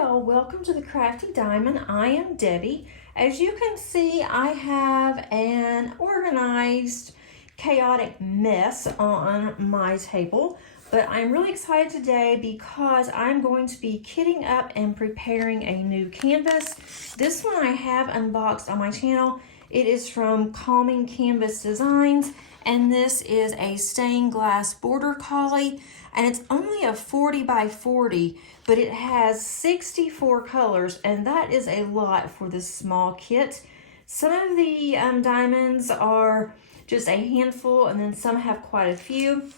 y'all, welcome to the Crafty Diamond. I am Debbie. As you can see, I have an organized, chaotic mess on my table, but I'm really excited today because I'm going to be kitting up and preparing a new canvas. This one I have unboxed on my channel. It is from Calming Canvas Designs, and this is a stained glass border collie, and it's only a 40 by 40, but it has 64 colors, and that is a lot for this small kit. Some of the diamonds are just a handful, and then some have quite a few,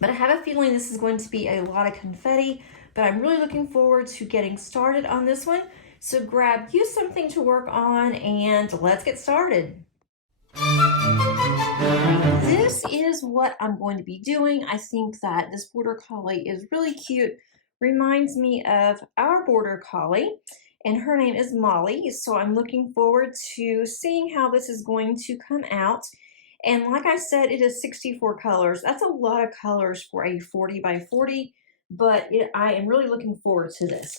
but I have a feeling this is going to be a lot of confetti, but I'm really looking forward to getting started on this one. So grab you something to work on and let's get started. This is what I'm going to be doing. I think that this border collie is really cute. Reminds me of our border collie, and her name is Molly. So I'm looking forward to seeing how this is going to come out. And like I said, it is 64 colors. That's a lot of colors for a 40 by 40, but I am really looking forward to this.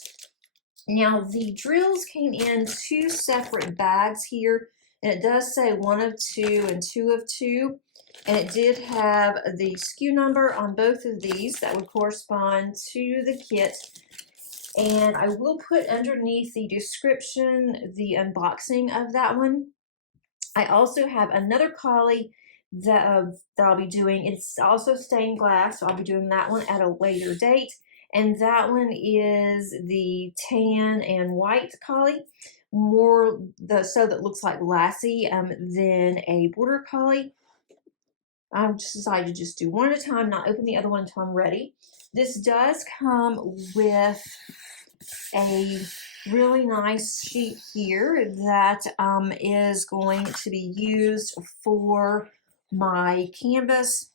Now, the drills came in two separate bags here, and it does say 1 of 2 and 2 of 2, and it did have the SKU number on both of these that would correspond to the kit. And I will put underneath the description the unboxing of that one. I also have another collie that I'll be doing. It's also stained glass, so I'll be doing that one at a later date. And that one is the tan and white collie, more so that looks like Lassie than a border collie. I've just decided to just do one at a time, not open the other one until I'm ready. This does come with a really nice sheet here that is going to be used for my canvas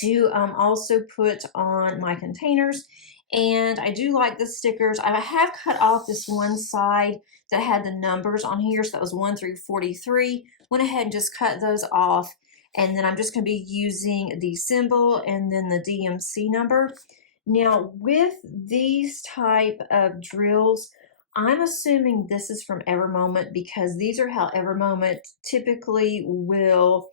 to also put on my containers. And I do like the stickers. I have cut off this one side that had the numbers on here, so that was 1 through 43. Went ahead and just cut those off, and then I'm just going to be using the symbol and then the DMC number. Now, with these type of drills, I'm assuming this is from Evermoment because these are how Evermoment typically will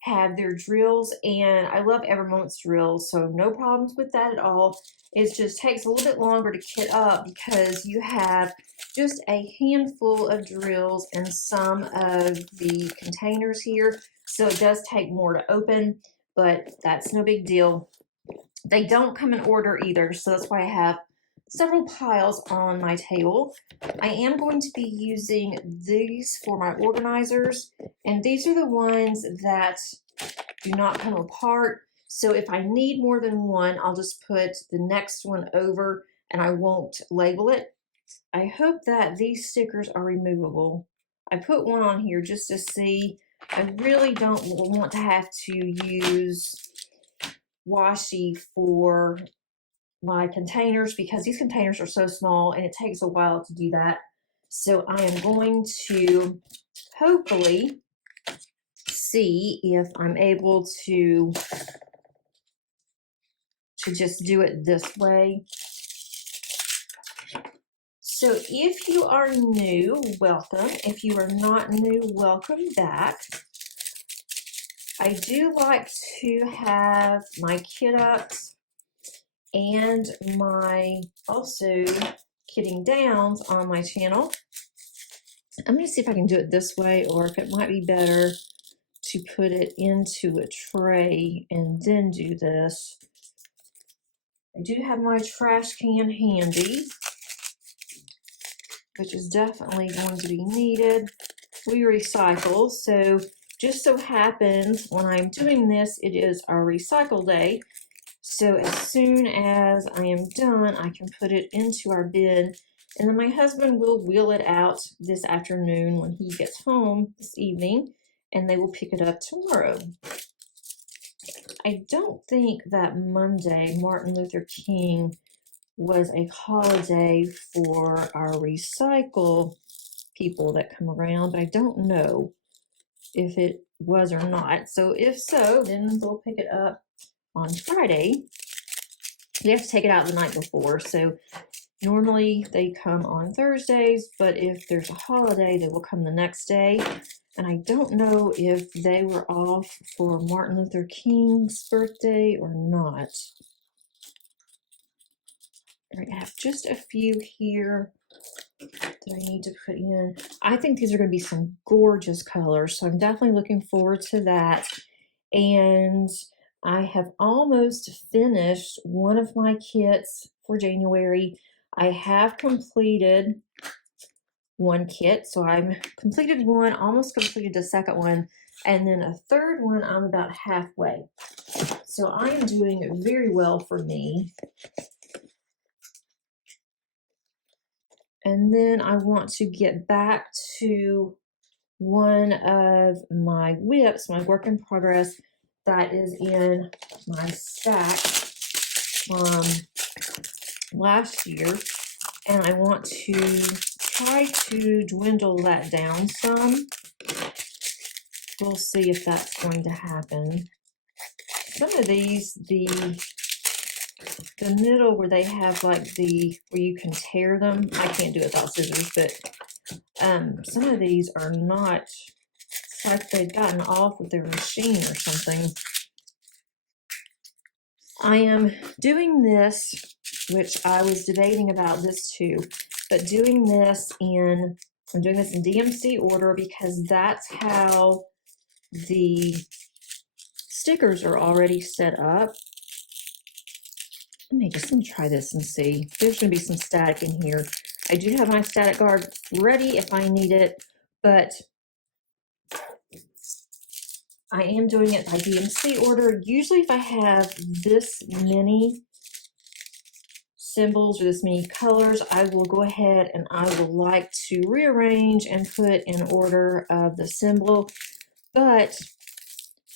have their drills, and I love Evermoment's drills, so no problems with that at all. It just takes a little bit longer to kit up because you have just a handful of drills in some of the containers here, so it does take more to open, but that's no big deal. They don't come in order either, so that's why I have several piles on my table. I am going to be using these for my organizers, and these are the ones that do not come apart. So if I need more than one, I'll just put the next one over and I won't label it. I hope that these stickers are removable. I put one on here just to see. I really don't want to have to use washi for my containers because these containers are so small and it takes a while to do that. So I am going to hopefully see if I'm able to just do it this way. So if you are new, welcome. If you are not new, welcome back. I do like to have my kit ups and my also kitting downs on my channel. I'm going to see if I can do it this way, or if it might be better to put it into a tray and then do this. I do have my trash can handy, which is definitely going to be needed. We recycle, so just so happens when I'm doing this, it is our recycle day. So as soon as I am done, I can put it into our bin, and then my husband will wheel it out this afternoon when he gets home this evening, and they will pick it up tomorrow. I don't think that Monday, Martin Luther King, was a holiday for our recycle people that come around, but I don't know if it was or not. So if so, then they'll pick it up on Friday. You have to take it out the night before, so Normally they come on Thursdays, but if there's a holiday, they will come the next day. And I don't know if they were off for Martin Luther King's birthday or not. All right, I have just a few here that I need to put in. I think these are going to be some gorgeous colors, so I'm definitely looking forward to that. And I have almost finished one of my kits for January. I have completed one kit, so I'm completed one, almost completed the second one, and then a third one I'm about halfway. So I am doing very well for me. And then I want to get back to one of my whips, my work in progress, that is in my stack from last year. And I want to try to dwindle that down some. We'll see if that's going to happen. Some of these, the middle where they have like where you can tear them, I can't do it without scissors, but some of these are not, it's like they've gotten off with their machine or something. I am doing this, which I was debating about this too, but I'm doing this in DMC order because that's how the stickers are already set up. Let me try this and see. There's going to be some static in here. I do have my static guard ready if I need it, but I am doing it by DMC order. Usually if I have this many symbols or this many colors, I will go ahead and I will like to rearrange and put in order of the symbol. But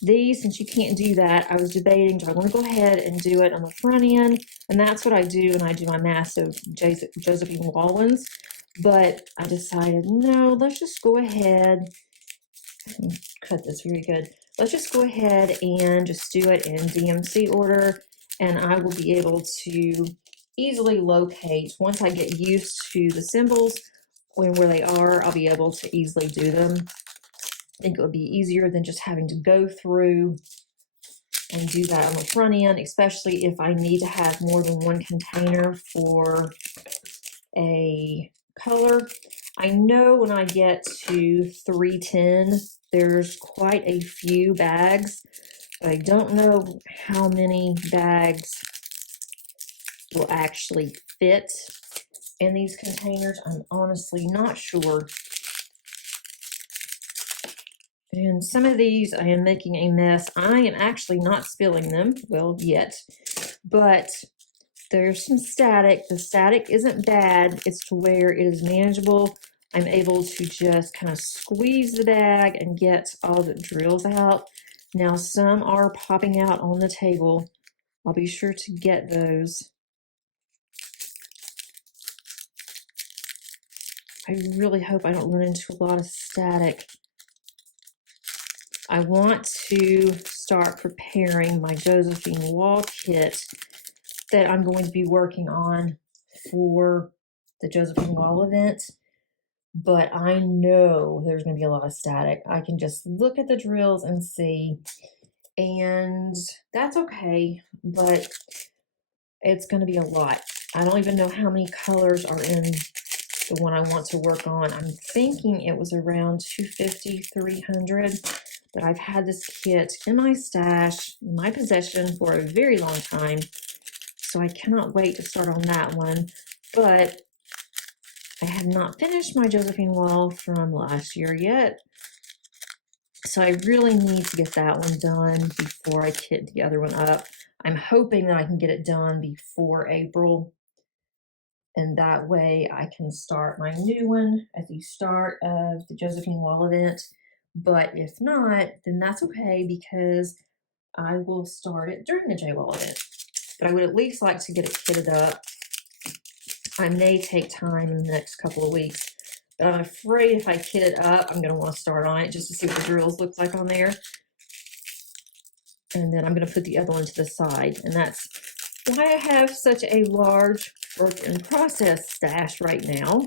these, since you can't do that, I was debating, do I want to go ahead and do it on the front end? And that's what I do when I do my massive Josephine wall ones. But I decided, no, let's just go ahead and cut this very good. Let's just go ahead and just do it in DMC order, and I will be able to easily locate. Once I get used to the symbols and where they are, I'll be able to easily do them. I think it would be easier than just having to go through and do that on the front end, especially if I need to have more than one container for a color. I know when I get to 310, there's quite a few bags, but I don't know how many bags will actually fit in these containers. I'm honestly not sure. And some of these I am making a mess. I am actually not spilling them, well, yet, but there's some static. The static isn't bad. It's to where it is manageable. I'm able to just kind of squeeze the bag and get all the drills out. Now some are popping out on the table. I'll be sure to get those. I really hope I don't run into a lot of static. I want to start preparing my Josephine wall kit that I'm going to be working on for the Josephine wall event, but I know there's going to be a lot of static. I can just look at the drills and see, and that's okay, but it's going to be a lot. I don't even know how many colors are in the one I want to work on. I'm thinking it was around 250, 300. But I've had this kit in my stash, in my possession for a very long time, so I cannot wait to start on that one. But I have not finished my Josephine wall from last year yet, so I really need to get that one done before I kit the other one up. I'm hoping that I can get it done before April, and that way I can start my new one at the start of the Josephine wall event. But if not, then that's okay, because I will start it during the J-Wall event. But I would at least like to get it kitted up. I may take time in the next couple of weeks, but I'm afraid if I kit it up, I'm going to want to start on it just to see what the drills look like on there. And then I'm going to put the other one to the side. And that's why I have such a large work in process stash right now.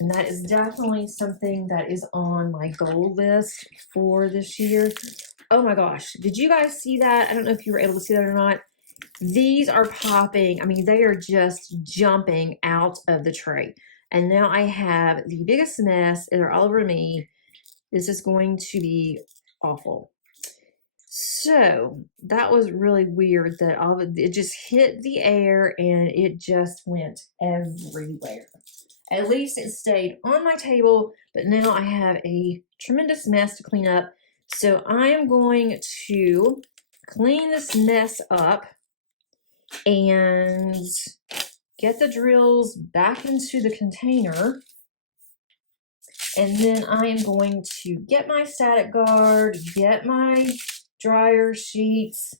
And that is definitely something that is on my goal list for this year. Oh my gosh, did you guys see that? I don't know if you were able to see that or not. These are popping. I mean, they are just jumping out of the tray. And now I have the biggest mess. They're all over me. This is going to be awful. So that was really weird that all of it just hit the air and it just went everywhere. At least it stayed on my table, but now I have a tremendous mess to clean up. So I am going to clean this mess up and get the drills back into the container. And then I am going to get my static guard, get my dryer sheets,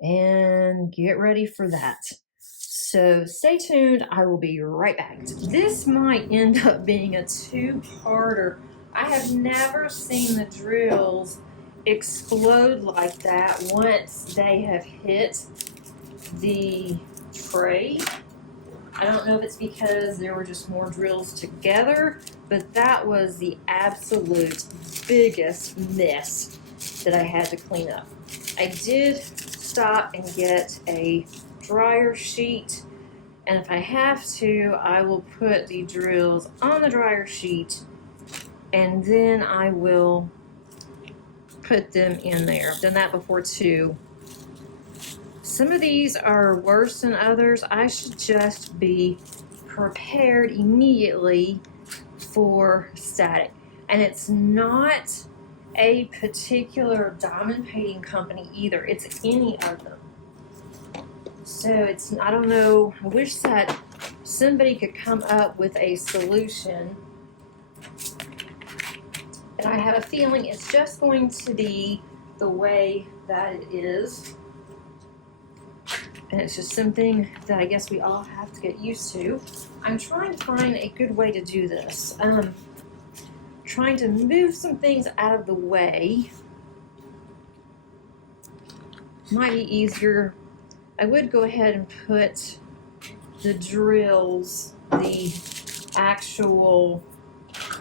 and get ready for that. So stay tuned, I will be right back. This might end up being a two-parter. I have never seen the drills explode like that once they have hit the tray. I don't know if it's because there were just more drills together, but that was the absolute biggest mess that I had to clean up. I did stop and get a dryer sheet, and if I have to, I will put the drills on the dryer sheet and then I will put them in there. I've done that before too. Some of these are worse than others. I should just be prepared immediately for static. And it's not a particular diamond painting company either. It's any of them. So it's, I don't know, I wish that somebody could come up with a solution. And I have a feeling it's just going to be the way that it is. And it's just something that I guess we all have to get used to. I'm trying to find a good way to do this. Trying to move some things out of the way. Might be easier. I would go ahead and put the drills, the actual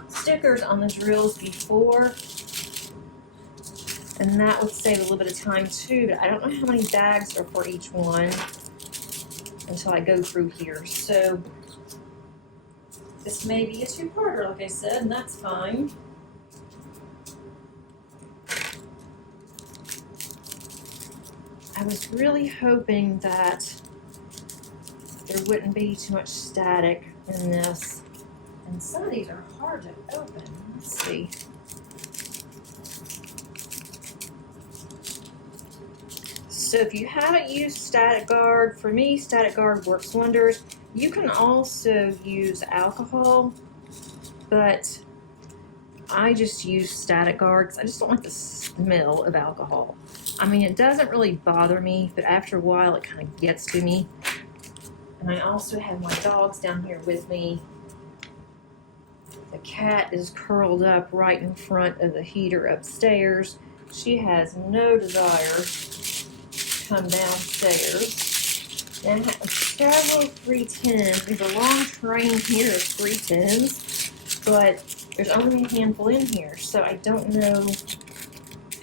stickers on the drills before. And that would save a little bit of time too, but I don't know how many bags are for each one until I go through here. So this may be a two-parter, like I said, and that's fine. I was really hoping that there wouldn't be too much static in this. And some of these are hard to open. Let's see. So if you haven't used Static Guard, for me, Static Guard works wonders. You can also use alcohol, but I just use Static Guard because I just don't like the smell of alcohol. I mean, it doesn't really bother me, but after a while it kind of gets to me. And I also have my dogs down here with me. The cat is curled up right in front of the heater upstairs. She has no desire to come downstairs. And I have several 310s. There's a long train here of 310s, but there's only a handful in here, so I don't know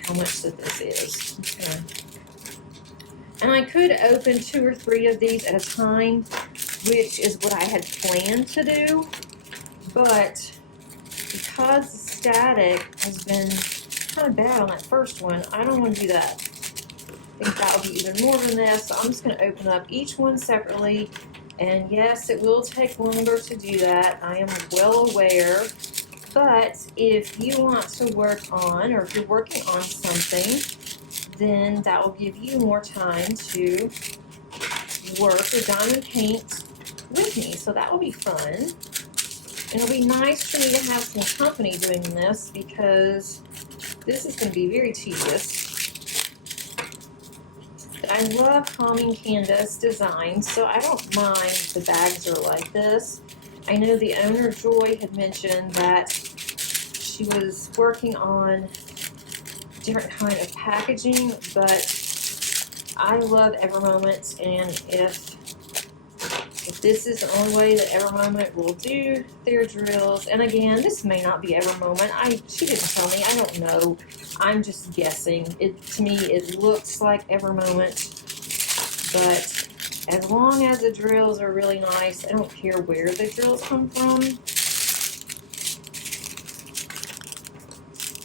how much that this is. Okay. And I could open 2 or 3 of these at a time, which is what I had planned to do, but because the static has been kind of bad on that first one, I don't want to do that. I think that'll be even more than this, so I'm just going to open up each one separately, and yes, it will take longer to do that. I am well aware. But if you want to work on, or if you're working on something, then that will give you more time to work with diamond paint with me. So that will be fun. And it'll be nice for me to have some company doing this because this is going to be very tedious. But I love calming canvas design, so I don't mind if the bags are like this. I know the owner, Joy, had mentioned that she was working on different kind of packaging, but I love Evermoment, and if this is the only way that Evermoment will do their drills. And again, this may not be Evermoment. She didn't tell me. I don't know. I'm just guessing. To me, it looks like Evermoment. But as long as the drills are really nice, I don't care where the drills come from.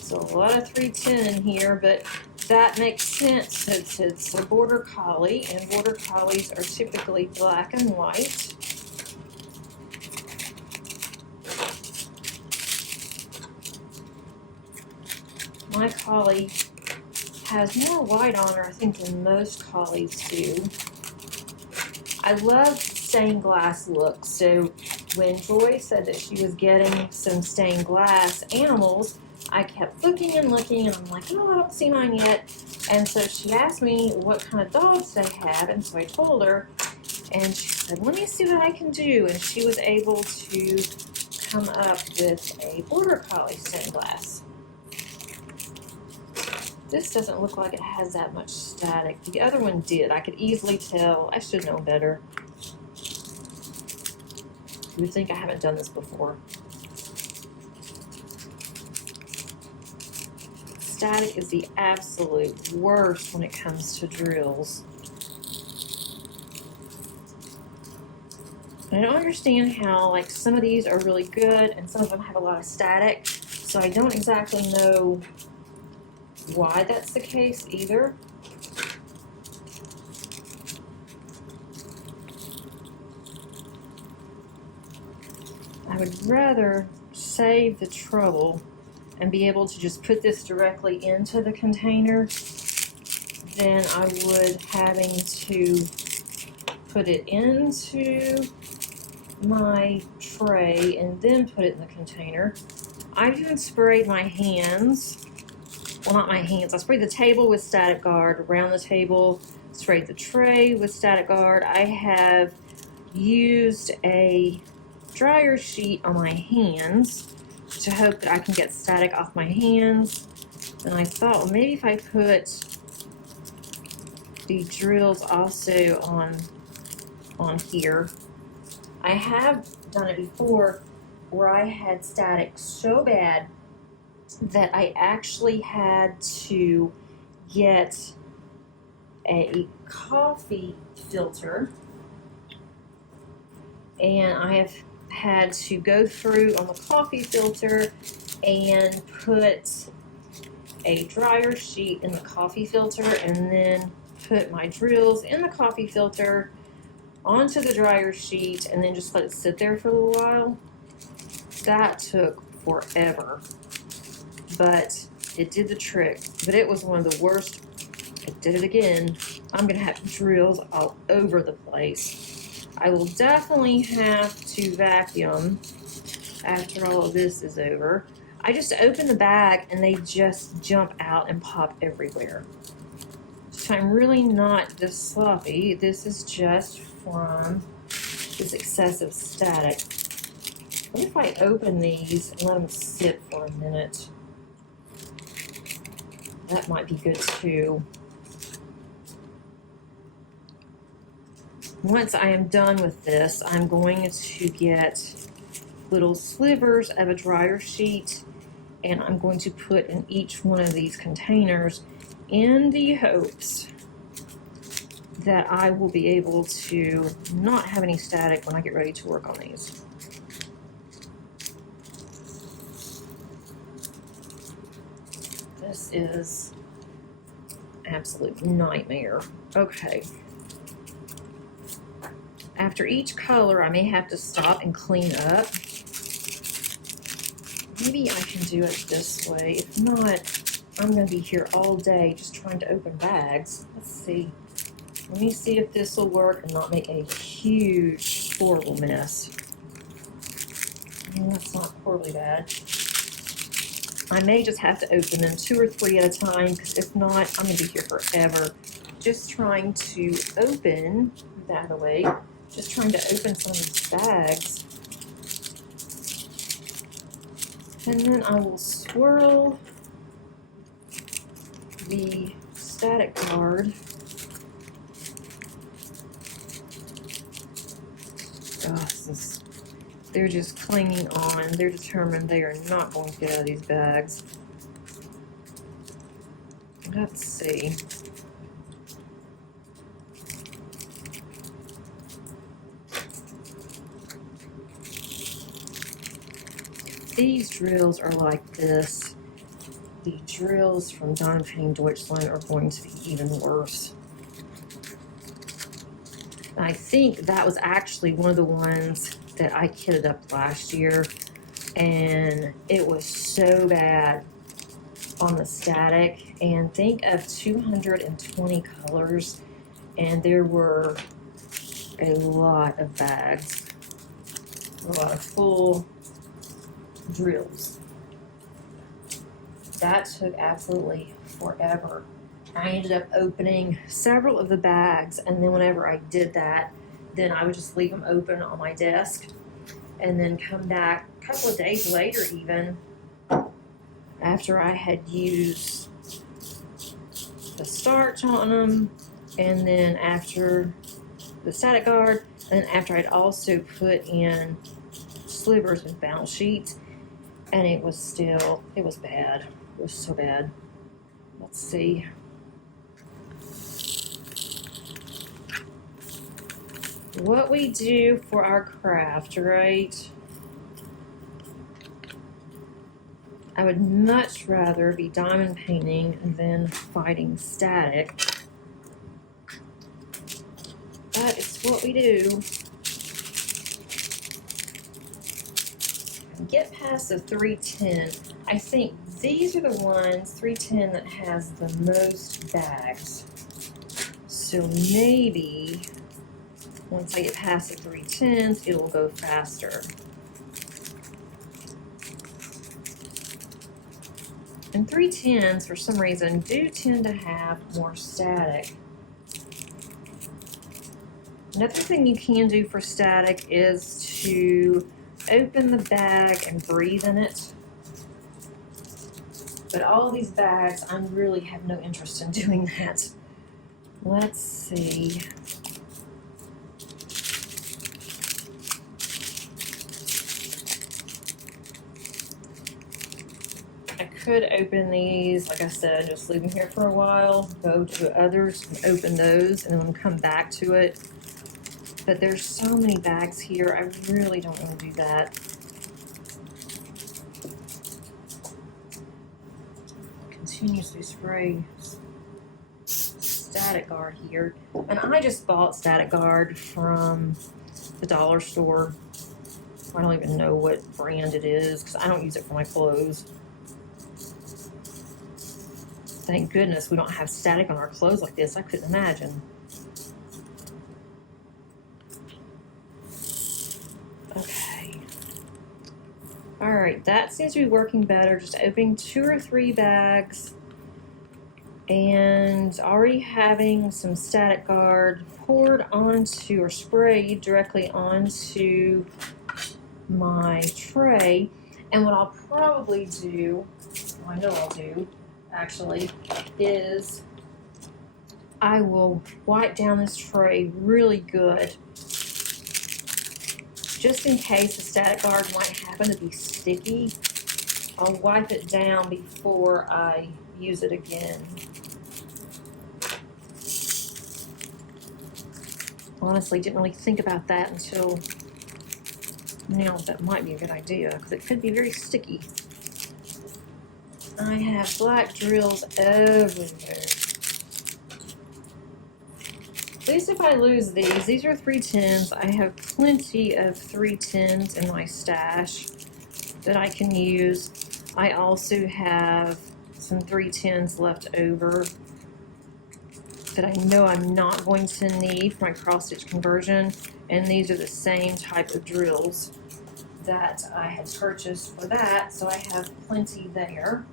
So a lot of 310 in here, but that makes sense since it's a Border Collie, and Border Collies are typically black and white. My Collie has more white on her, I think, than most Collies do. I love stained glass looks, so when Joy said that she was getting some stained glass animals, I kept looking and looking, and I'm like, oh, I don't see mine yet. And so she asked me what kind of dogs they had, and so I told her, and she said, let me see what I can do. And she was able to come up with a Border Collie stained glass. This doesn't look like it has that much static. The other one did. I could easily tell. I should know better. You would think I haven't done this before. Static is the absolute worst when it comes to drills. And I don't understand how, like, some of these are really good and some of them have a lot of static. So I don't exactly know why that's the case either. I would rather save the trouble and be able to just put this directly into the container than I would having to put it into my tray and then put it in the container. I've even sprayed my hands, well, not my hands, I sprayed the table with Static Guard, around the table, sprayed the tray with Static Guard. I have used a dryer sheet on my hands to hope that I can get static off my hands. And I thought, well, maybe if I put the drills also on here. I have done it before where I had static so bad that I actually had to get a coffee filter, and I have had to go through on the coffee filter and put a dryer sheet in the coffee filter and then put my drills in the coffee filter onto the dryer sheet and then just let it sit there for a little while. That took forever, but it did the trick. But it was one of the worst. I did it again. I'm gonna have drills all over the place. I will definitely have to vacuum after all of this is over. I just open the bag and they just jump out and pop everywhere. So I'm really not this sloppy. This is just from this excessive static. What if I open these and let them sit for a minute? That might be good too. Once I am done with this, I'm going to get little slivers of a dryer sheet and I'm going to put in each one of these containers in the hopes that I will be able to not have any static when I get ready to work on these. This is an absolute nightmare. Okay. After each color, I may have to stop and clean up. Maybe I can do it this way. If not, I'm going to be here all day just trying to open bags. Let's see. Let me see if this will work and not make a huge, horrible mess. That's not horribly bad. I may just have to open them 2 or 3 at a time, because if not, I'm going to be here forever. Just trying to open, that away, just trying to open some of these bags. And then I will swirl the Static Guard They're just clinging on. They're determined they are not going to get out of these bags. Let's see. These drills are like this. The drills from Diamond Painting Deutschland are going to be even worse. I think that was actually one of the ones that I kitted up last year, and it was so bad on the static. And think of 220 colors, and there were a lot of bags, a lot of full drills. That took absolutely forever. I ended up opening several of the bags, and then whenever I did that, then I would just leave them open on my desk and then come back a couple of days later, even after I had used the starch on them, and then after the static guard, and after I'd also put in slivers with bounce sheets, and it was bad. It was so bad. Let's see. What we do for our craft, right? I would much rather be diamond painting than fighting static. But it's what we do. Get past the 310. I think these are the ones, 310, that has the most bags. So maybe once I get past the 310s, it will go faster. And 310s, for some reason, do tend to have more static. Another thing you can do for static is to open the bag and breathe in it. But all of these bags, I really have no interest in doing that. Let's see. I could open these, like I said, just leave them here for a while, go to others and open those, and then come back to it. But there's so many bags here, I really don't want to do that. Continuously spray static guard here. And I just bought static guard from the dollar store. I don't even know what brand it is because I don't use it for my clothes. Thank goodness we don't have static on our clothes like this. I couldn't imagine. Okay. All right, that seems to be working better. Just opening 2 or 3 bags and already having some static guard poured onto or sprayed directly onto my tray. And what I'll probably do, I know I'll do actually, is I will wipe down this tray really good, just in case the static guard might happen to be sticky. I'll wipe it down before I use it again. Honestly, didn't really think about that until now. That might be a good idea because it could be very sticky. I have black drills everywhere. At least if I lose these are 310s. I have plenty of 310s in my stash that I can use. I also have some 310s left over that I know I'm not going to need for my cross stitch conversion, and these are the same type of drills that I had purchased for that, so I have plenty there.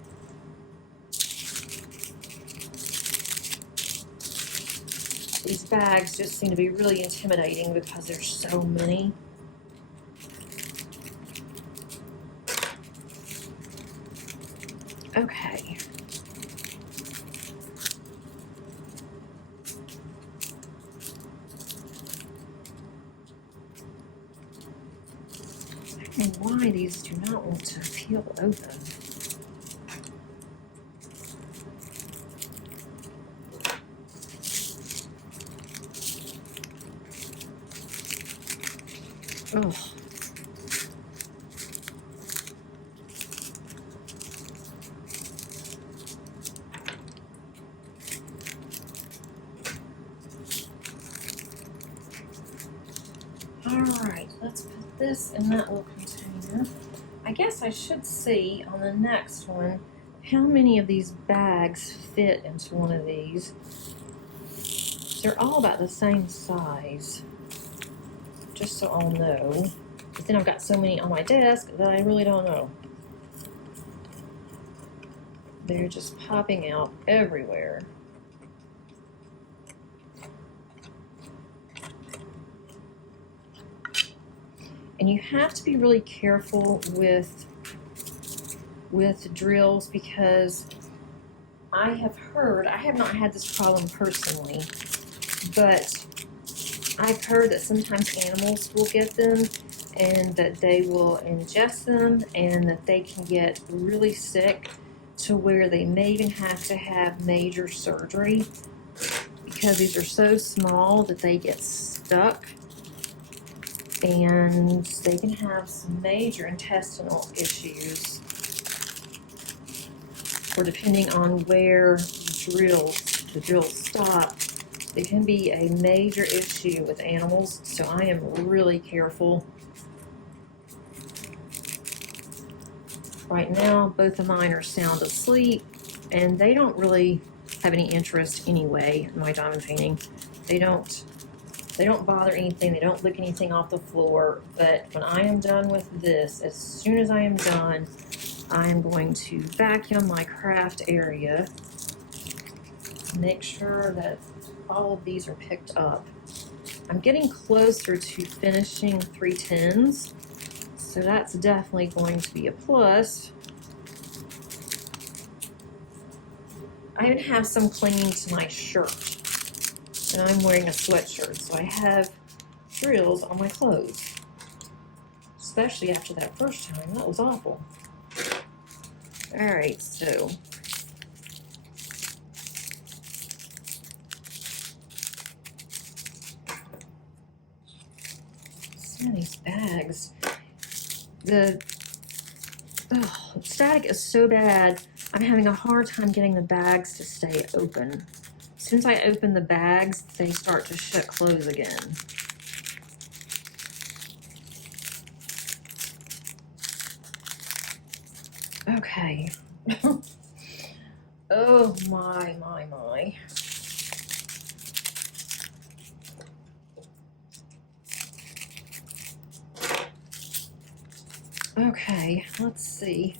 These bags just seem to be really intimidating because there's so many. Okay. why these do not want to peel open. Oh. Alright, let's put this in that little container. I guess I should see on the next one how many of these bags fit into one of these. They're all about the same size, just so I'll know. But then I've got so many on my desk that I really don't know. They're just popping out everywhere. And you have to be really careful with drills, because I have heard, I have not had this problem personally, but I've heard that sometimes animals will get them and that they will ingest them and that they can get really sick to where they may even have to have major surgery because these are so small that they get stuck. And they can have some major intestinal issues, or depending on where the drills stop, it can be a major issue with animals, so I am really careful. Right now, both of mine are sound asleep, and they don't really have any interest anyway in my diamond painting. They don't bother anything, they don't lick anything off the floor, but when I am done with this, as soon as I am done, I am going to vacuum my craft area, make sure that all of these are picked up. I'm getting closer to finishing 310s, so that's definitely going to be a plus. I even have some clinging to my shirt. And I'm wearing a sweatshirt, so I have drills on my clothes. Especially after that first time, that was awful. Alright, so some of these bags, the static is so bad, I'm having a hard time getting the bags to stay open. As soon as I open the bags, they start to shut close again. Okay. Oh my. Okay, let's see.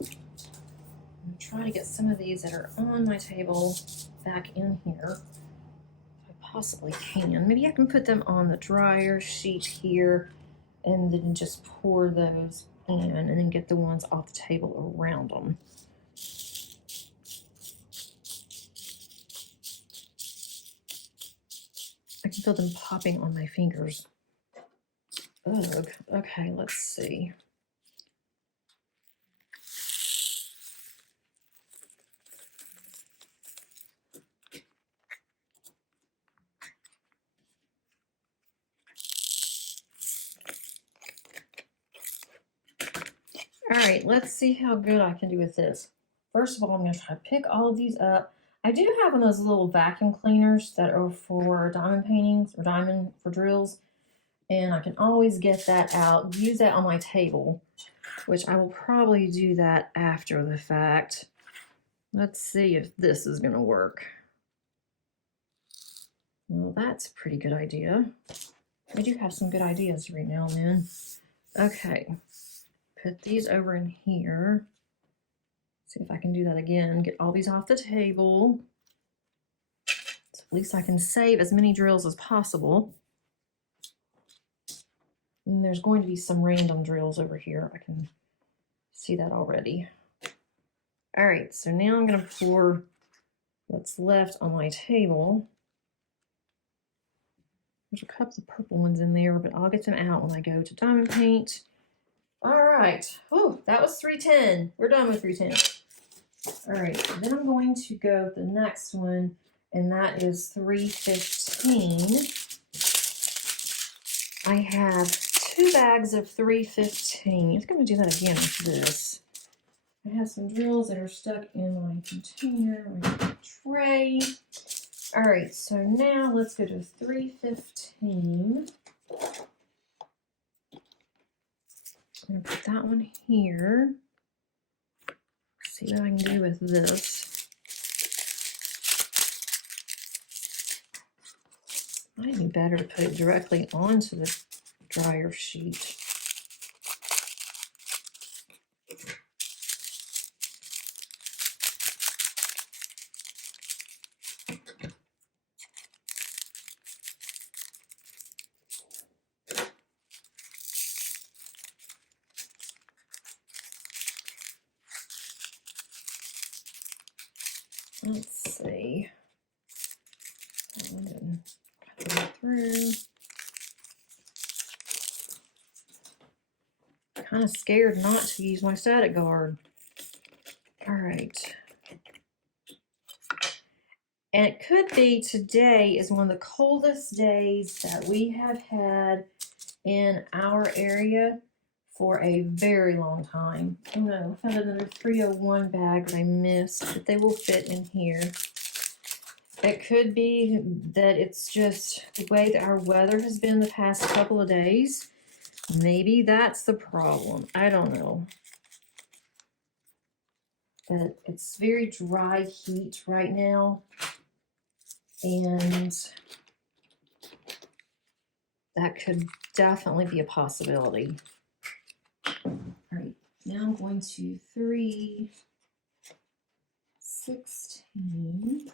I'm trying to get some of these that are on my table back in here, if I possibly can. Maybe I can put them on the dryer sheet here and then just pour those in and then get the ones off the table around them. I can feel them popping on my fingers. Ugh. Okay, let's see. All right, let's see how good I can do with this. First of all, I'm going to try to pick all of these up. I do have one of those little vacuum cleaners that are for diamond paintings or diamond for drills, and I can always get that out, use that on my table, which I will probably do that after the fact. Let's see if this is going to work. Well, that's a pretty good idea. I do have some good ideas every now and then. Okay. Put these over in here. See if I can do that again. Get all these off the table. So at least I can save as many drills as possible. And there's going to be some random drills over here. I can see that already. All right, so now I'm going to pour what's left on my table. There's a couple of purple ones in there, but I'll get them out when I go to diamond paint. All right. Oh, that was 310. We're done with 310. All right, then I'm going to go with the next one, and that is 315. I have 2 bags of 315. I'm going to do that again with this. I have some drills that are stuck in my container, my tray. All right, so now let's go to 315. I'm going to put that one here. See what I can do with this. Might be better to put it directly onto the dryer sheet. Let's see. That one didn't go through. Kind of scared not to use my static guard. All right. And it could be today is one of the coldest days that we have had in our area for a very long time. Oh no, I found another 301 bag that I missed, but they will fit in here. It could be that it's just the way that our weather has been the past couple of days. Maybe that's the problem. I don't know. But it's very dry heat right now. And that could definitely be a possibility. All right, now I'm going to 316.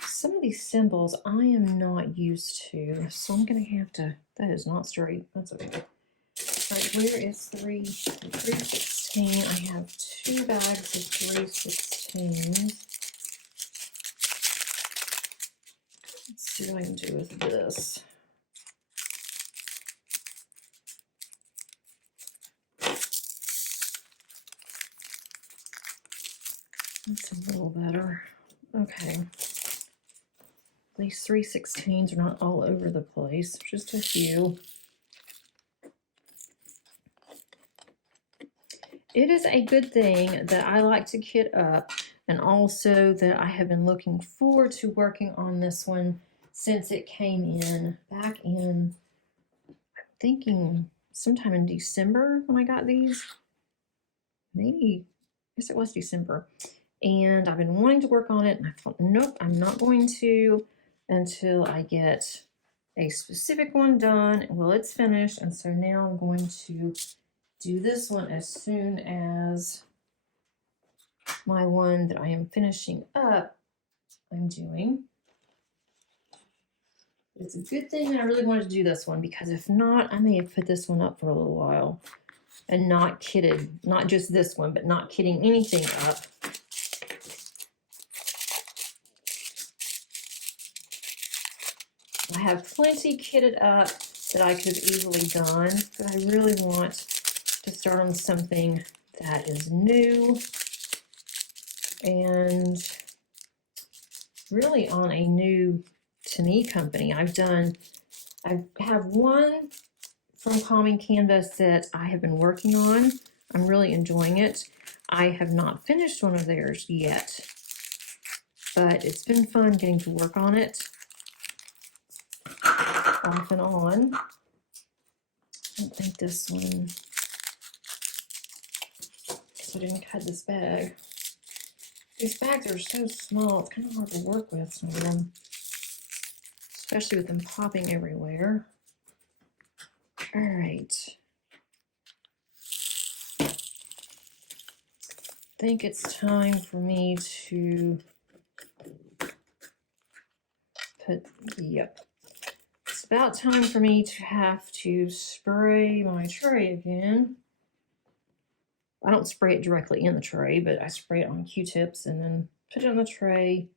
Some of these symbols I am not used to, so I'm going to have to, that is not straight, that's okay. All right, where is 316? I have 2 bags of 316. Let's see what I can do with this. That's a little better. Okay. These 316s are not all over the place, just a few. It is a good thing that I like to kit up, and also that I have been looking forward to working on this one since it came in back in, I'm thinking sometime in December when I got these. Maybe, I guess it was December. And I've been wanting to work on it, and I thought, nope, I'm not going to until I get a specific one done. Well, it's finished, and so now I'm going to do this one as soon as my one that I am finishing up I'm doing. It's a good thing that I really wanted to do this one, because if not, I may have put this one up for a little while and not kitted, not just this one, but not kitting anything up. I have plenty kitted up that I could have easily done, but I really want to start on something that is new and really on a new, to me, company. I have one from Common Canvas that I have been working on. I'm really enjoying it. I have not finished one of theirs yet, but it's been fun getting to work on it off and on. I don't think this one, because I didn't cut this bag. These bags are so small, it's kind of hard to work with some of them, especially with them popping everywhere. All right. I think it's time for me to put, yep. It's about time for me to have to spray my tray again. I don't spray it directly in the tray, but I spray it on Q-tips and then put it on the tray.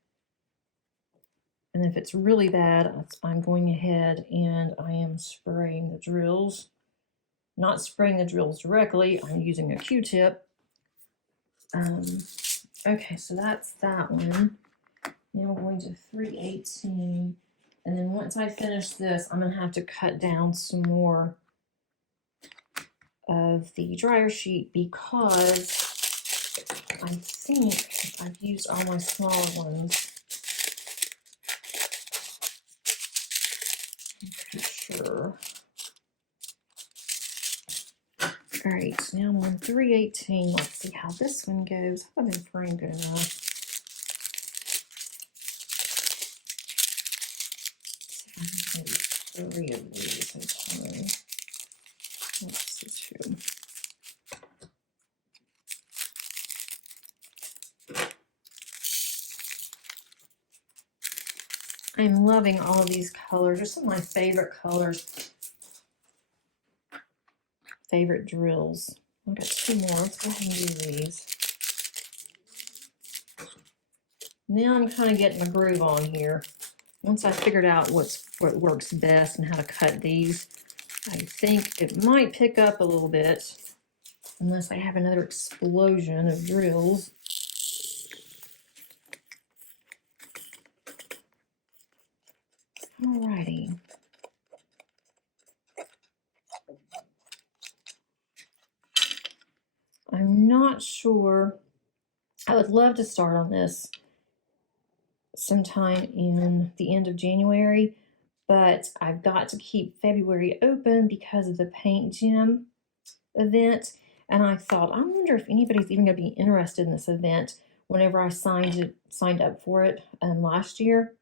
And if it's really bad, I'm going ahead and I am spraying the drills not spraying the drills directly. I'm using a Q-tip. Okay, so that's that one. Now we're going to 318. And then once I finish this, I'm going to have to cut down some more of the dryer sheet because I think I've used all my smaller ones. I'm pretty sure. All right, so now I'm on 318. Let's see how this one goes. I've been framed good enough. Three of these at a time. What's this here? I'm loving all of these colors. They're some of my favorite colors. Favorite drills. I've got two more. Let's go ahead and do these. Now I'm kind of getting my groove on here. Once I figured out what works best and how to cut these, I think it might pick up a little bit, unless I have another explosion of drills. Alrighty. I'm not sure. I would love to start on this sometime in the end of January, but I've got to keep February open because of the Paint Gym event. And I thought, I wonder if anybody's even going to be interested in this event. Whenever I signed up for it last year,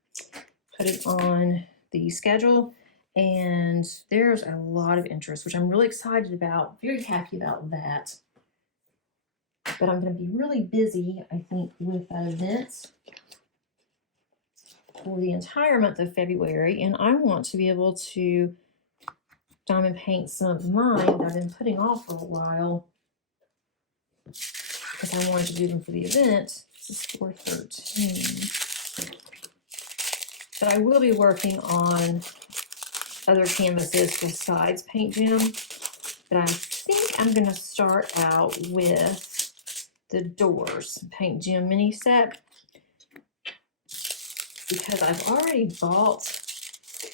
put it on the schedule, and there's a lot of interest, which I'm really excited about. Very happy about that. But I'm going to be really busy, I think, with that event for the entire month of February, and I want to be able to diamond paint some of mine that I've been putting off for a while because I wanted to do them for the event. This is 413. But I will be working on other canvases besides Paint Gym. But I think I'm going to start out with the Doors Paint Gym mini set because I've already bought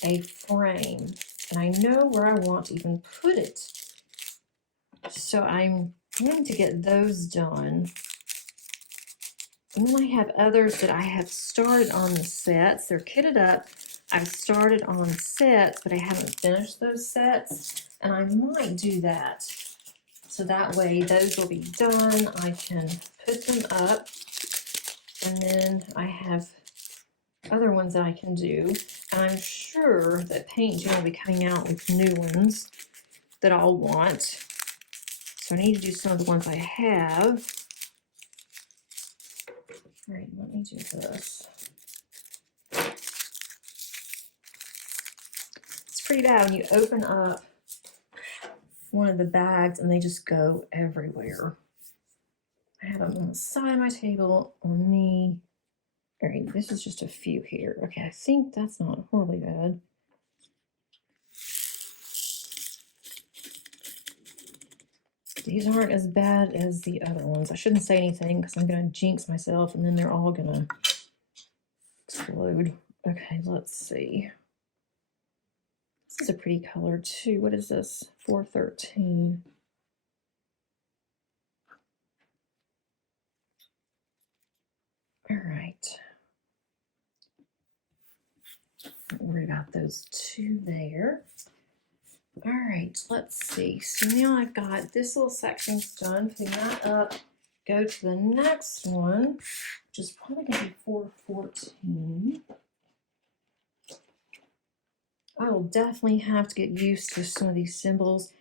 a frame and I know where I want to even put it. So I'm going to get those done. And then I have others that I have started on the sets. They're kitted up. I've started on sets, but I haven't finished those sets. And I might do that. So that way those will be done. I can put them up. And then I have other ones that I can do. And I'm sure that Paint Gym will be coming out with new ones that I'll want. So I need to do some of the ones I have. All right, let me do this. It's pretty bad when you open up one of the bags and they just go everywhere. I have them on the side of my table, on me. All right, this is just a few here. Okay, I think that's not horribly bad. These aren't as bad as the other ones. I shouldn't say anything because I'm going to jinx myself and then they're all going to explode. Okay, let's see. This is a pretty color too. What is this? 413. All right. Don't worry about those two there. All right, let's see. So now I've got this little section's done. Putting that up. Go to the next one, which is probably going to be 414. I will definitely have to get used to some of these symbols.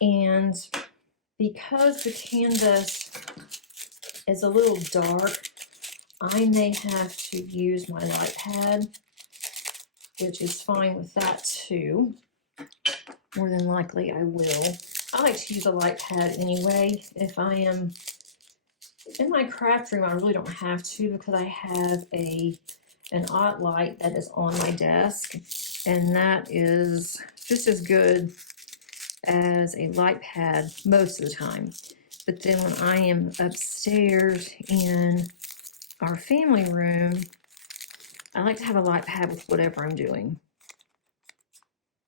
And because the canvas is a little dark, I may have to use my light pad, which is fine with that too. More than likely I will. I like to use a light pad anyway. If I am in my craft room, I really don't have to because I have an odd light that is on my desk, and that is just as good as a light pad most of the time. But then when I am upstairs in our family room, I like to have a light pad with whatever I'm doing,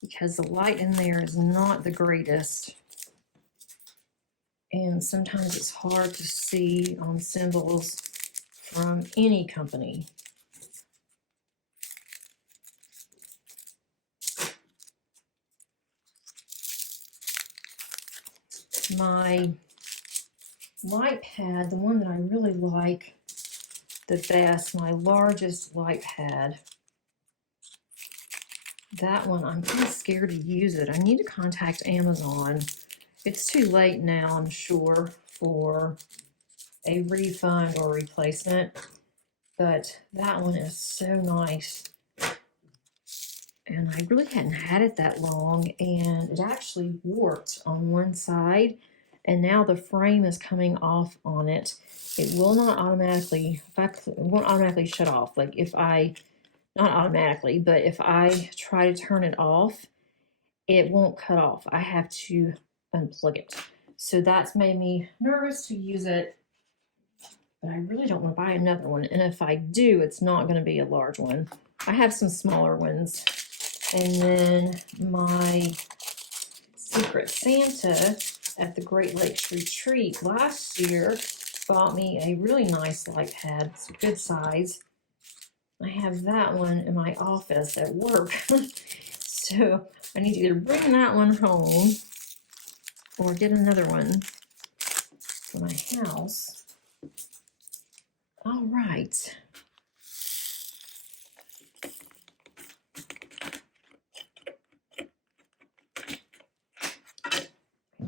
because the light in there is not the greatest. And sometimes it's hard to see on symbols from any company. My light pad, the one that I really like the best, my largest light pad, that one, I'm kind of scared to use it. I need to contact Amazon. It's too late now, I'm sure, for a refund or replacement, but that one is so nice. And I really hadn't had it that long, and it actually warped on one side, and now the frame is coming off on it. It will not automatically, it won't automatically shut off. Like if I, not automatically, but if I try to turn it off, it won't cut off. I have to unplug it. So that's made me nervous to use it, but I really don't want to buy another one. And if I do, it's not going to be a large one. I have some smaller ones. And then my Secret Santa at the Great Lakes Retreat last year bought me a really nice light pad. It's a good size. I have that one in my office at work. So I need to either bring that one home or get another one for my house. All right.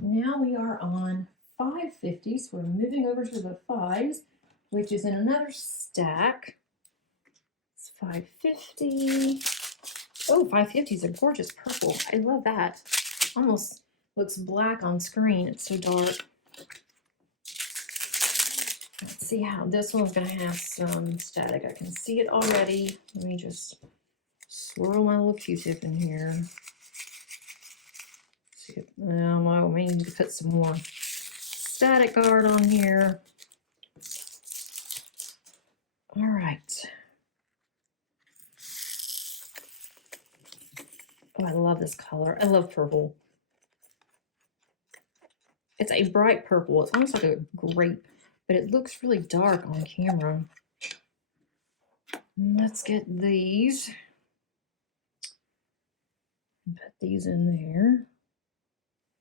Now we are on 550s. We're moving over to the 5s, which is in another stack. It's 550. Oh, 550 is a gorgeous purple. I love that. Almost looks black on screen. It's so dark. Let's see how this one's going to have some static. I can see it already. Let me just swirl my little Q-tip in here. I may need to put some more static guard on here. All right. Oh, I love this color. I love purple. It's a bright purple. It's almost like a grape, but it looks really dark on camera. Let's get these. Put these in there.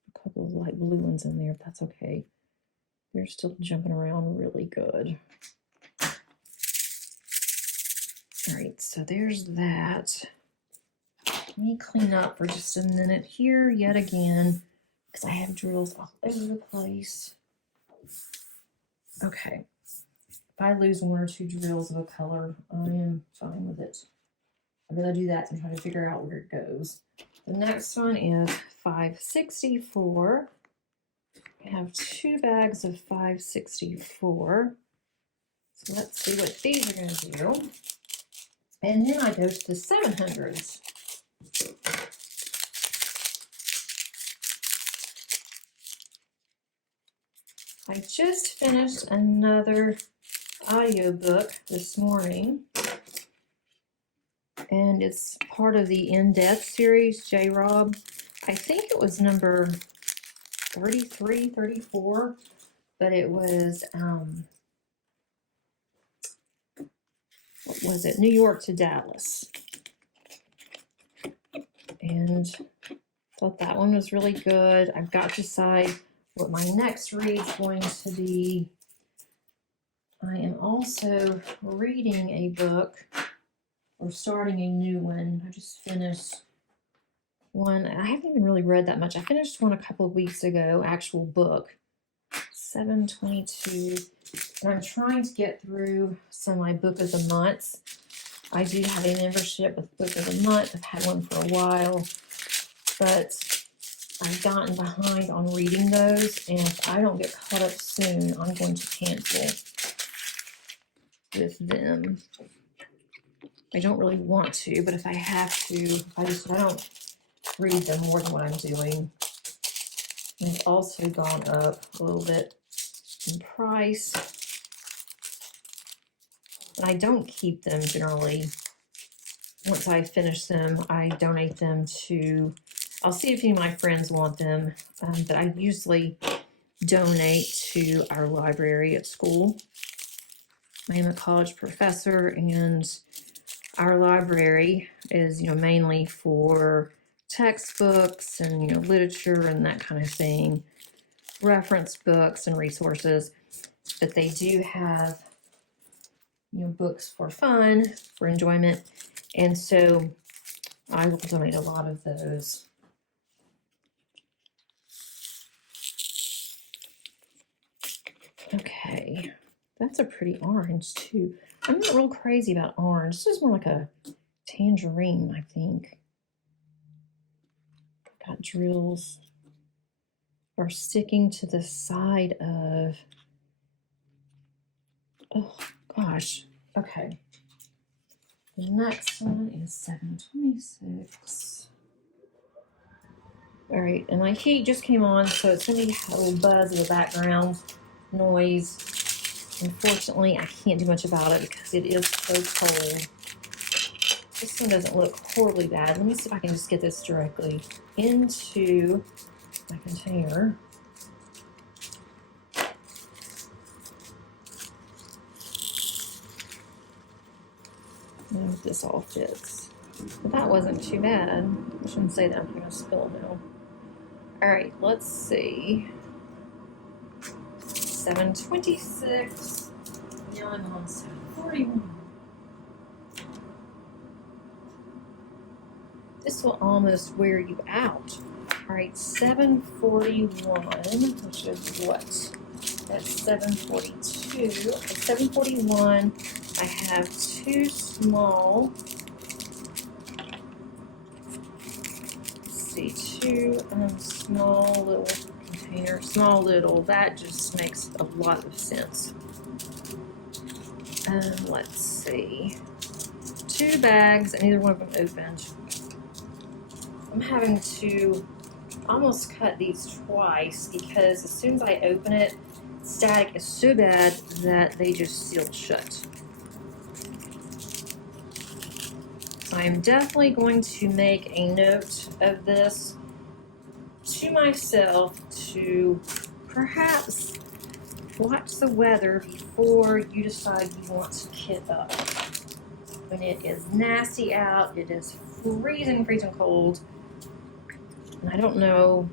A couple of light blue ones in there, if that's okay. They're still jumping around really good. All right, so there's that. Let me clean up for just a minute here yet again, because I have drills all over the place. Okay, if I lose one or two drills of a color, I am fine with it. I'd rather do that than try to figure out where it goes. The next one is 564. I have 2 bags of 564. So let's see what these are going to do. And then I go to the 700s. I just finished another audiobook this morning, and it's part of the In Depth series, J-Rob. I think it was number 33, 34, but it was, what was it? New York to Dallas. And thought that one was really good. I've got to decide what my next read is going to be. I am also reading a book, or starting a new one. I just finished one. I haven't even really read that much. I finished one a couple of weeks ago, actual book, 722. And I'm trying to get through some of my book of the months. I do have a membership with Book of the Month. I've had one for a while, but I've gotten behind on reading those, and if I don't get caught up soon, I'm going to cancel with them. I don't really want to, but if I have to, I don't read them more than what I'm doing. They've also gone up a little bit in price. And I don't keep them generally. Once I finish them, I donate them to, I'll see if any of my friends want them, but I usually donate to our library at school. I am a college professor, and our library is, mainly for textbooks and, literature and that kind of thing, reference books and resources, but they do have, books for fun, for enjoyment, and so I will donate a lot of those. Okay, that's a pretty orange too. I'm not real crazy about orange. This is more like a tangerine, I think. Got drills are sticking to the side of, oh gosh, okay. The next one is 726. All right, and my heat just came on, so it's gonna be a little buzz in the background noise. Unfortunately, I can't do much about it because it is so cold. This one doesn't look horribly bad. Let me see if I can just get this directly into my container. If this all fits. But that wasn't too bad. I shouldn't say that. I'm going to spill now. All right, let's see. 726. Now I'm on 741. This will almost wear you out. All right, 741, which is what? That's 742. Okay, 741. I have two small. Let's see, two small little containers. Small little. That just makes a lot of sense. Let's see. Two bags, and neither one of them opened. I'm having to almost cut these twice because as soon as I open it, static is so bad that they just seal shut. I'm definitely going to make a note of this to myself to perhaps watch the weather before you decide you want to kit up. When it is nasty out, it is freezing cold. And I don't know,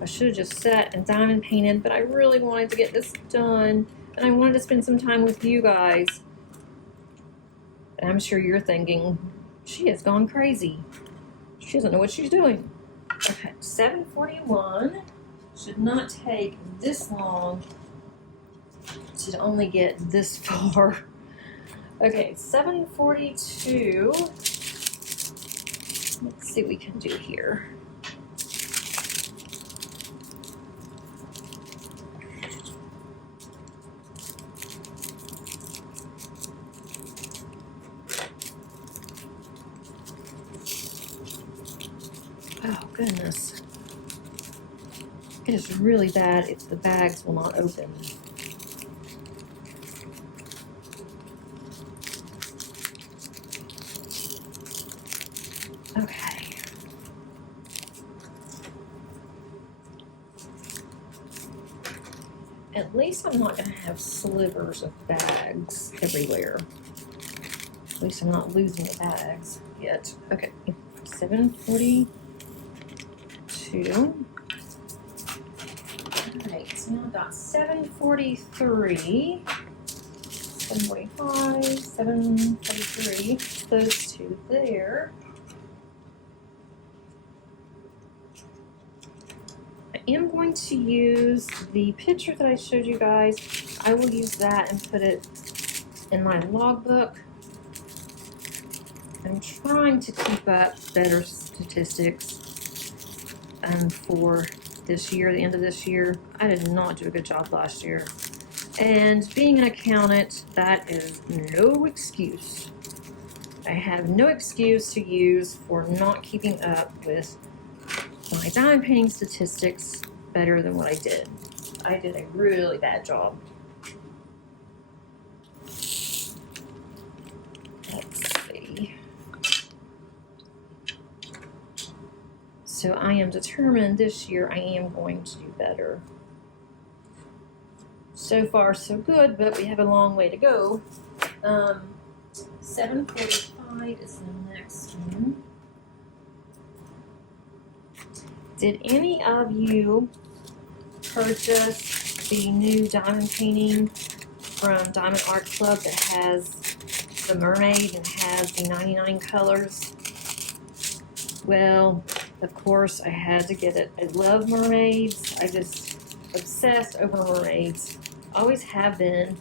I should have just sat and diamond painted, but I really wanted to get this done. And I wanted to spend some time with you guys. And I'm sure you're thinking, she has gone crazy. She doesn't know what she's doing. Okay, 741. Should not take this long to only get this far. Okay, 742. Let's see what we can do here. Oh, goodness. It is really bad if the bags will not open. Okay. At least I'm not going to have slivers of bags everywhere. At least I'm not losing the bags yet. Okay, 742. Alright, so now I've got 743, 745, 743, those two there. I am going to use the picture that I showed you guys. I will use that and put it in my logbook. I'm trying to keep up better statistics for this year, the end of this year. I did not do a good job last year. And being an accountant, that is no excuse. I have no excuse to use for not keeping up with my diamond painting statistics better than what I did. I did a really bad job. Let's see. So I am determined this year I am going to do better. So far so good, but we have a long way to go. 745 is the next one. Did any of you purchase the new diamond painting from Diamond Art Club that has the mermaid and has the 99 colors? Well, of course I had to get it. I love mermaids. I just obsessed over mermaids. Always have been.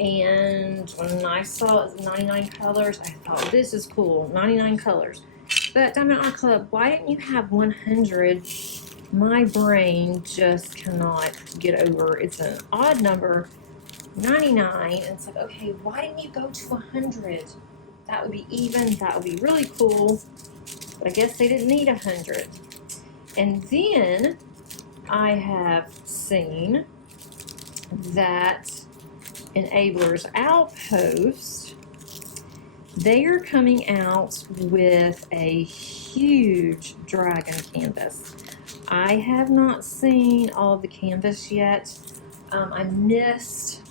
And when I saw it was 99 colors, I thought, this is cool, 99 colors. But Diamond Art Club, why didn't you have 100? My brain just cannot get over. It's an odd number, 99. And it's like, okay, why didn't you go to 100? That would be even. That would be really cool. But I guess they didn't need 100. And then I have seen that Enablers Outpost, they are coming out with a huge dragon canvas. I have not seen all of the canvas yet. I missed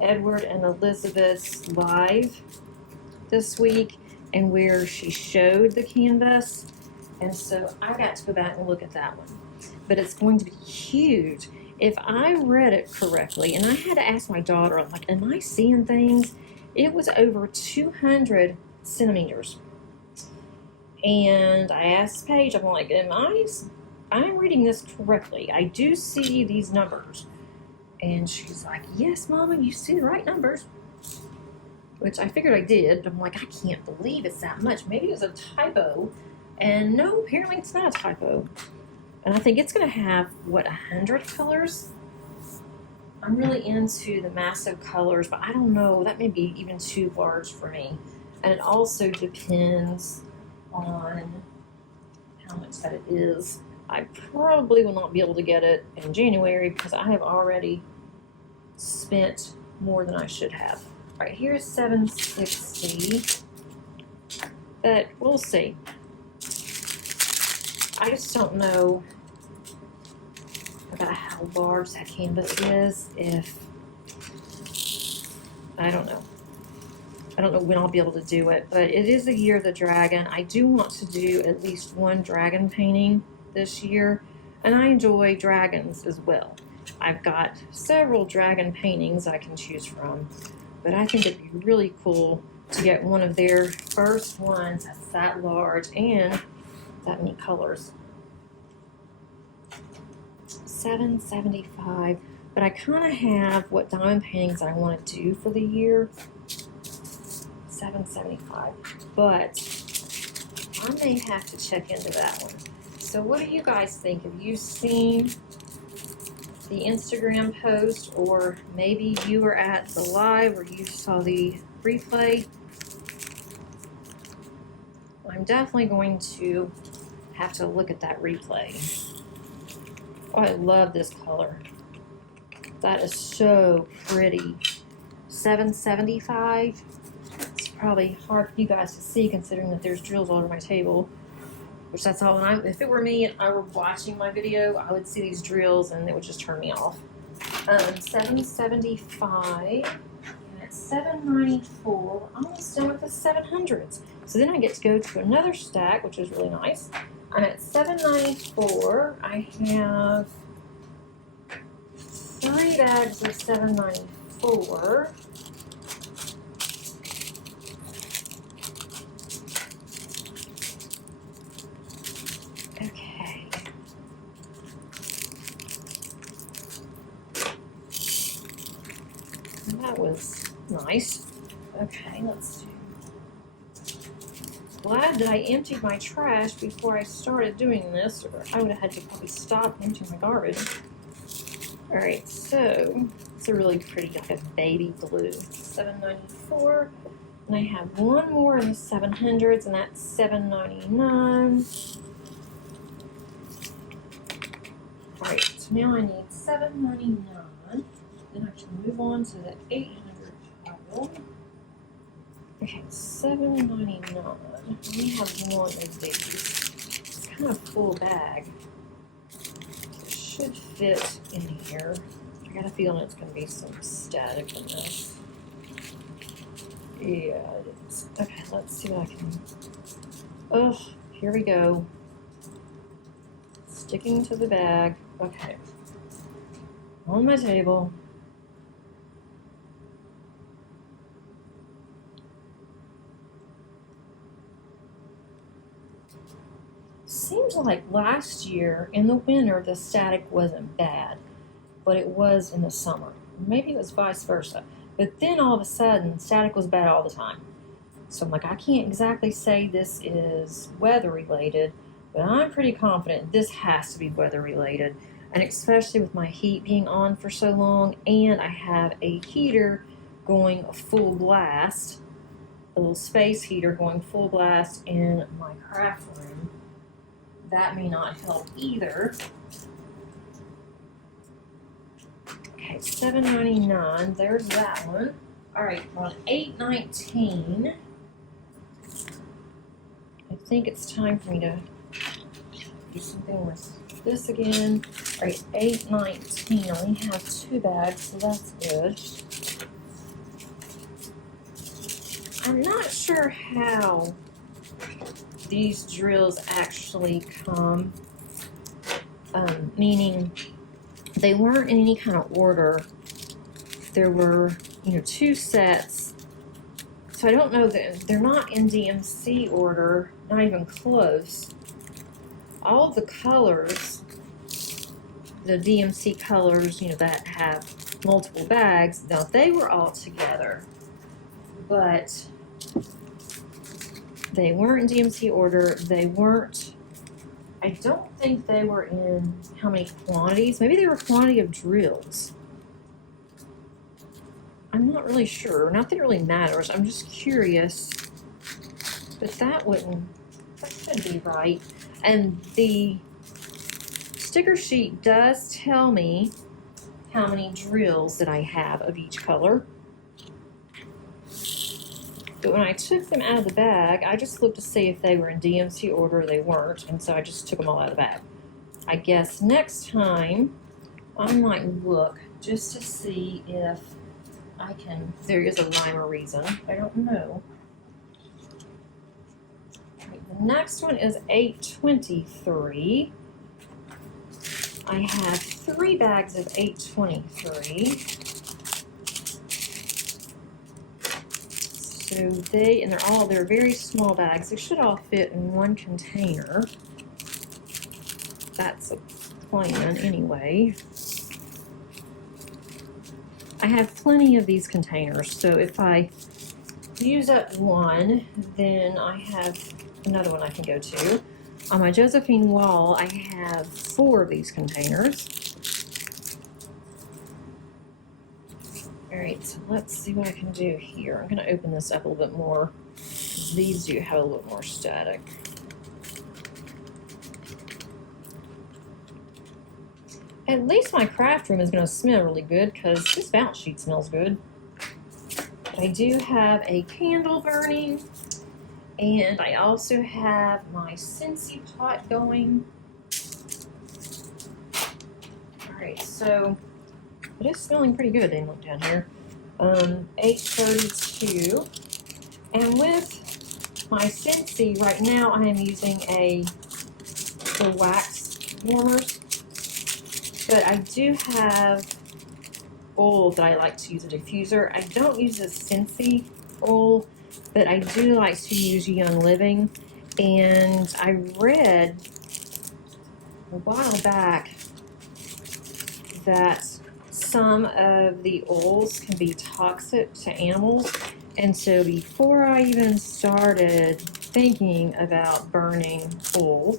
Edward and Elizabeth's live this week and where she showed the canvas, and so I got to go back and look at that one. But it's going to be huge. If I read it correctly, and I had to ask my daughter, I'm like, am I seeing things? It was over 200 centimeters. And I asked Paige, I'm like, I'm reading this correctly. I do see these numbers. And she's like, yes, Mama, you see the right numbers. Which I figured I did, but I'm like, I can't believe it's that much. Maybe it was a typo. And no, apparently it's not a typo. And I think it's going to have, what, 100 colors? I'm really into the massive colors, but I don't know. That may be even too large for me. And it also depends on how much that it is. I probably will not be able to get it in January because I have already spent more than I should have. All right, here's 760. But we'll see. I just don't know about how large that canvas is. I don't know. I don't know when I'll be able to do it, but it is the year of the dragon. I do want to do at least one dragon painting this year, and I enjoy dragons as well. I've got several dragon paintings I can choose from, but I think it'd be really cool to get one of their first ones that's that large and that many colors. 775, but I kind of have what diamond paintings I want to do for the year. 775, but I may have to check into that one. So what do you guys think? Have you seen the Instagram post, or maybe you were at the live or you saw the replay? I'm definitely going to have to look at that replay. Oh, I love this color. That is so pretty. 775. It's probably hard for you guys to see considering that there's drills all over my table. Which that's all. If it were me and I were watching my video, I would see these drills and it would just turn me off. 775. And at 794, I'm almost done with the 700s. So then I get to go to another stack, which is really nice. I'm at 794. I have 3 bags of 794. Okay. That was nice. Okay, let's do. Glad that I emptied my trash before I started doing this, or I would have had to probably stop emptying my garbage. Alright, so it's a really pretty, like a baby blue. 794. And I have one more in the 700s, and that's $7.99. All right, so now I need $7.99. Then I can move on to the 800 pile. Okay, $7.99. I only have one of these. It's kind of full bag. It should fit in here. I got a feeling it's going to be some static in this. Yeah, it is. Okay, let's see what I can. Oh, here we go. Sticking to the bag. Okay. On my table. Seems like last year in the winter the static wasn't bad, but it was in the summer. Maybe it was vice versa. But then all of a sudden, static was bad all the time. So I'm like, I can't exactly say this is weather related, but I'm pretty confident this has to be weather related. And especially with my heat being on for so long, and I have a heater going full blast, a little space heater going full blast in my craft room. That may not help either. Okay, $7.99. There's that one. All right, on $8.19. I think it's time for me to do something with this again. All right, $8.19. I only have 2 bags, so that's good. I'm not sure how these drills actually come, meaning they weren't in any kind of order. There were, 2 sets. So I don't know that they're not in DMC order, not even close. All of the colors, the DMC colors, that have multiple bags, now they were all together, but they weren't in DMC order. They weren't, I don't think they were in how many quantities. Maybe they were quantity of drills. I'm not really sure. Not that it really matters. I'm just curious. But that should be right. And the sticker sheet does tell me how many drills that I have of each color. But when I took them out of the bag, I just looked to see if they were in DMC order. They weren't, and so I just took them all out of the bag. I guess next time I might look just to see if I can. There is a rhyme or reason. I don't know. Right, the next one is $8.23. I have 3 bags of $8.23. So they're very small bags. They should all fit in one container. That's a plan anyway. I have plenty of these containers, so if I use up one, then I have another one I can go to. On my Josephine wall, I have 4 of these containers. All right, so let's see what I can do here. I'm gonna open this up a little bit more. These do have a little more static. At least my craft room is gonna smell really good because this balance sheet smells good. I do have a candle burning, and I also have my Scentsy pot going. All right, so it is smelling pretty good. They look down here. 8:32, and with my Scentsy right now, I am using the wax warmers, but I do have oil that I like to use, a diffuser. I don't use a Scentsy oil, but I do like to use Young Living, and I read a while back that some of the oils can be toxic to animals, and so before I even started thinking about burning oil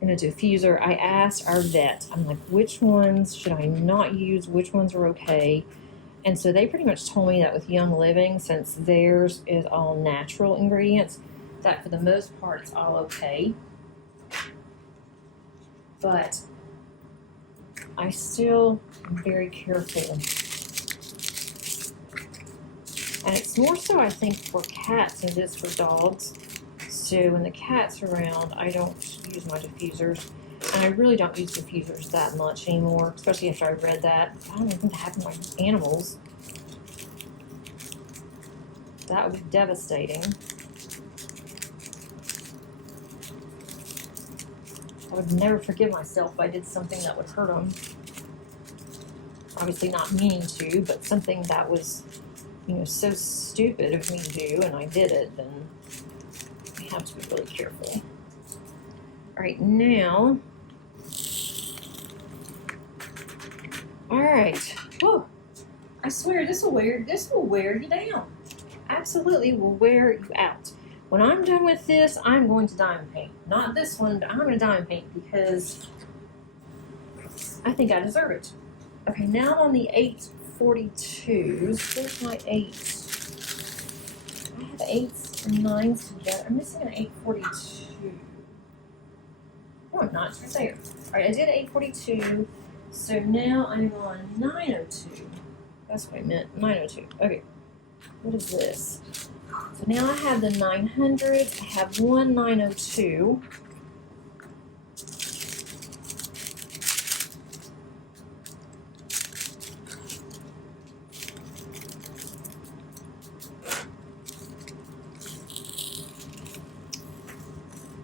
in a diffuser, I asked our vet, I'm like, which ones should I not use, which ones are okay? And so they pretty much told me that with Young Living, since theirs is all natural ingredients, that for the most part it's all okay. But I still am very careful. And it's more so, I think, for cats than it is for dogs. So when the cat's around, I don't use my diffusers. And I really don't use diffusers that much anymore, especially after I read that. I don't even have my animals. That would be devastating. I would never forgive myself if I did something that would hurt them. Obviously not meaning to, but something that was, you know, so stupid of me to do, and I did it, then I have to be really careful. All right, now, all right. Whew. I swear this will wear you down. Absolutely will wear you out. When I'm done with this, I'm going to diamond paint. Not this one, but I'm going to diamond paint because I think I deserve it. Okay, now on the 842s. Where's my 8? I have 8s and 9s together. I'm missing an 842. No, I'm not. It's right there. All right, I did 842. So now I'm on 902. That's what I meant. 902. Okay. What is this? So now I have the 900s. I have one 902.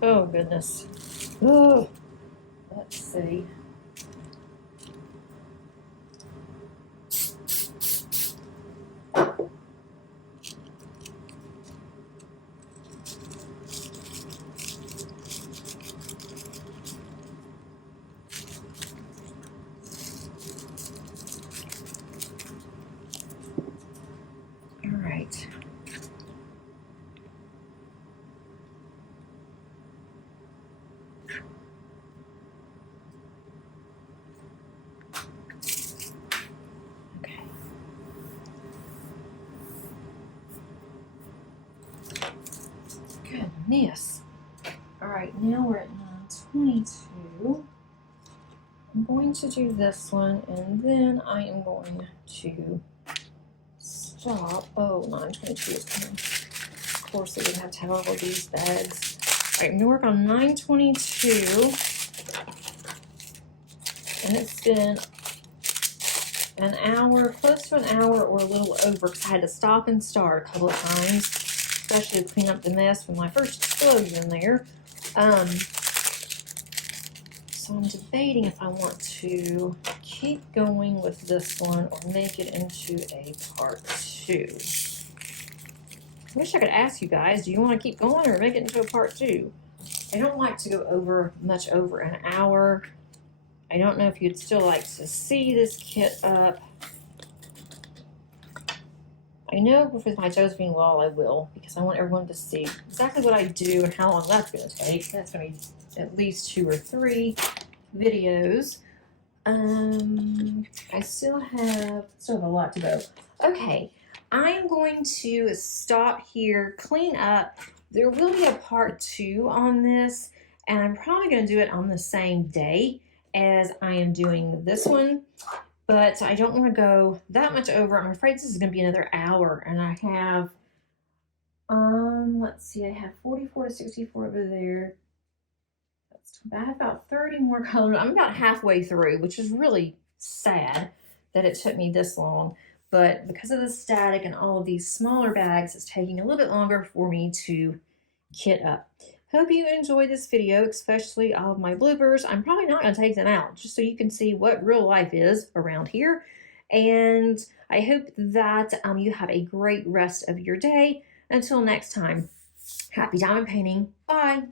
Oh, goodness. Oh, let's see. All right. Goodness. All right, now we're at 922. I'm going to do this one, and then I am going to stop. Oh, 922 is coming. Of course, they would have to have all of these bags. All right, I'm going to work on 922. And it's been an hour, close to an hour or a little over, because I had to stop and start a couple of times, especially to clean up the mess when my first stove in there. So I'm debating if I want to keep going with this one or make it into a part 2. I wish I could ask you guys, do you want to keep going or make it into a part 2? I don't like to go much over an hour. I don't know if you'd still like to see this kit up. I know with my Josephine wall I will, because I want everyone to see exactly what I do and how long that's going to take. That's going to be at least 2 or 3 videos. I still have a lot to go. Okay, I'm going to stop here, clean up. There will be a part 2 on this, and I'm probably going to do it on the same day as I am doing this one, but I don't want to go that much over. I'm afraid this is going to be another hour, and I have, let's see, I have 44 to 64 over there. I have about 30 more colors. I'm about halfway through, which is really sad that it took me this long, but because of the static and all of these smaller bags, it's taking a little bit longer for me to kit up. Hope you enjoyed this video, especially all of my bloopers. I'm probably not going to take them out, just so you can see what real life is around here. And I hope that you have a great rest of your day. Until next time, happy diamond painting. Bye.